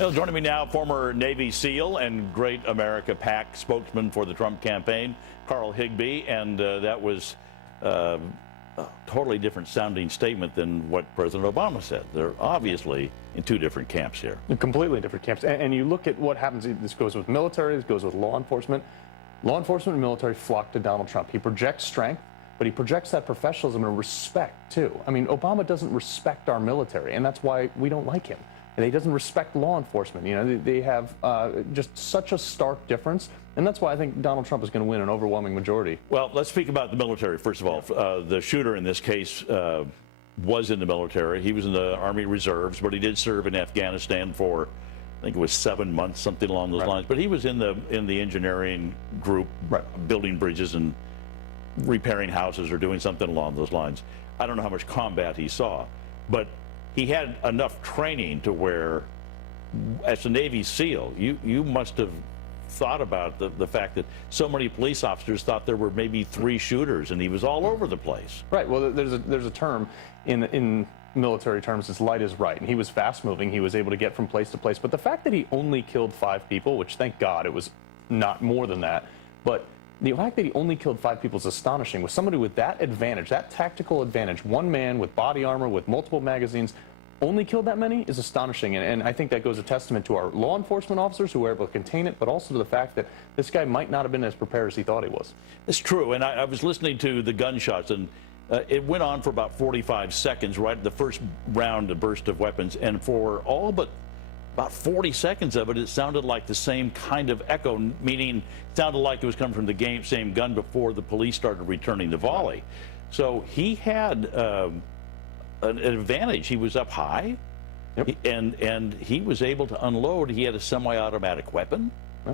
Well, joining me now, former Navy SEAL and Great America PAC spokesman for the Trump campaign, Carl Higbie, and that was a totally different sounding statement than what President Obama said. They're obviously in two different camps here. Completely different camps. And you look at what happens, this goes with military, this goes with law enforcement. Law enforcement and military flock to Donald Trump. He projects strength, but he projects that professionalism and respect, too. I mean, Obama doesn't respect our military, and that's why we don't like him. And he doesn't respect law enforcement. You know, they have just such a stark difference, and that's why I think Donald Trump is going to win an overwhelming majority. Well, let's speak about the military, first of all. The shooter in this case was in the military. He was in the Army Reserves, but he did serve in Afghanistan for, I think it was 7 months, something along those lines. But he was in the engineering group, building bridges and repairing houses or doing something along those lines. I don't know how much combat he saw, but he had enough training to where, as a Navy SEAL, you must have thought about the fact that so many police officers thought there were maybe 3 shooters, and he was all over the place. Right. Well, there's a term in military terms, it's light is right, and he was fast moving. He was able to get from place to place. But the fact that he only killed 5 people, which thank God it was not more than that, but the fact that he only killed 5 people is astonishing. With somebody with that advantage, that tactical advantage, one man with body armor, with multiple magazines, only killed that many is astonishing. And I think that goes a testament to our law enforcement officers who were able to contain it, but also to the fact that this guy might not have been as prepared as he thought he was. It's true. And I was listening to the gunshots, and it went on for about 45 seconds, right at the first round, a burst of weapons. And for all but about 40 seconds of it, it sounded like the same kind of echo, meaning it sounded like it was coming from the same gun before the police started returning the volley. So he had an advantage. He was up high, and he was able to unload. He had a semi-automatic weapon.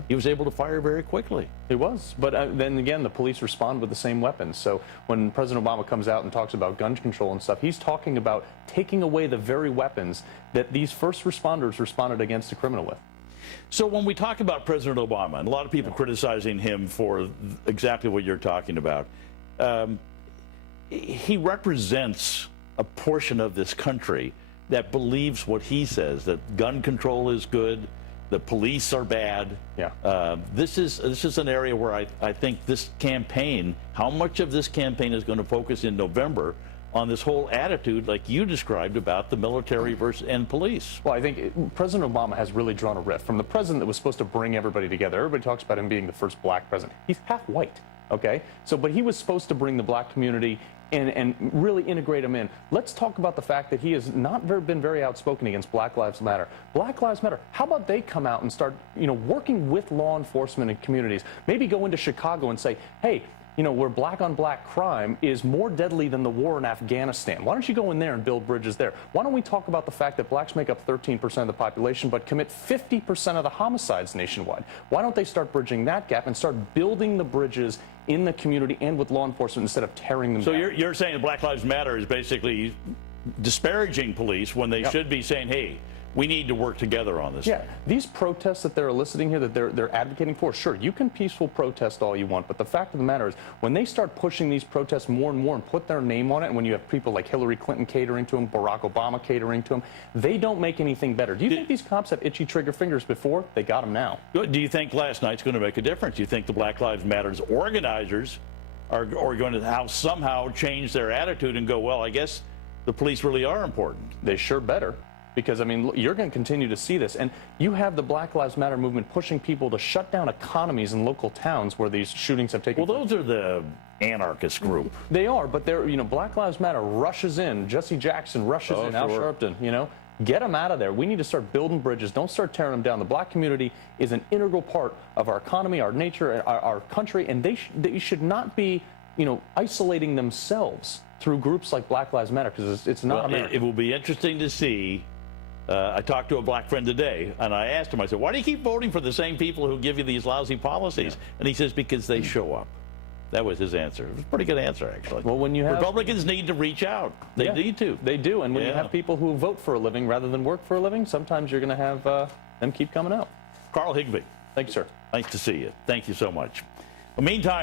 He was able to fire very quickly. He was, but then again, the police respond with the same weapons. So when President Obama comes out and talks about gun control and stuff, he's talking about taking away the very weapons that these first responders responded against a criminal with. So when we talk about President Obama, and a lot of people criticizing him for exactly what you're talking about, he represents a portion of this country that believes what he says, that gun control is good, the police are bad. This is an area where I think this campaign, how much of this campaign is going to focus in November on this whole attitude like you described about the military and police? Well, I think President Obama has really drawn a rift from the president that was supposed to bring everybody together. Everybody talks about him being the first black president. He's half white, okay? So, but he was supposed to bring the black community and really integrate him in. Let's talk about the fact that he has not been very outspoken against Black Lives Matter. Black Lives Matter, how about they come out and start, working with law enforcement and communities? Maybe go into Chicago and say, hey, where black on black crime is more deadly than the war in Afghanistan. Why don't you go in there and build bridges there? Why don't we talk about the fact that blacks make up 13% of the population but commit 50% of the homicides nationwide? Why don't they start bridging that gap and start building the bridges in the community and with law enforcement instead of tearing them down? So you're saying that Black Lives Matter is basically disparaging police when they should be saying, hey, we need to work together on this. Yeah, these protests that they're eliciting here, that they're advocating for, sure, you can peaceful protest all you want, but the fact of the matter is, when they start pushing these protests more and more and put their name on it, and when you have people like Hillary Clinton catering to them, Barack Obama catering to them, they don't make anything better. Do you think these cops have itchy trigger fingers before? They got them now. Do you think last night's going to make a difference? Do you think the Black Lives Matter's organizers are going to somehow change their attitude and go, well, I guess the police really are important? They sure better. Because, I mean, you're going to continue to see this. And you have the Black Lives Matter movement pushing people to shut down economies in local towns where these shootings have taken place. Well, those are the anarchist group. They are, but they're, Black Lives Matter rushes in. Jesse Jackson rushes in. Al Sharpton, Get them out of there. We need to start building bridges. Don't start tearing them down. The black community is an integral part of our economy, our nature, our country, and they should not be, isolating themselves through groups like Black Lives Matter, because it's not America. It will be interesting to see. I talked to a black friend today, and I asked him, I said, why do you keep voting for the same people who give you these lousy policies? And he says, because they show up. That was his answer. It was a pretty good answer, actually. Well, when you have Republicans need to reach out. They need to. They do. And when you have people who vote for a living rather than work for a living, sometimes you're going to have them keep coming out. Carl Higbie. Thank you, sir. Nice to see you. Thank you so much. Well, meantime,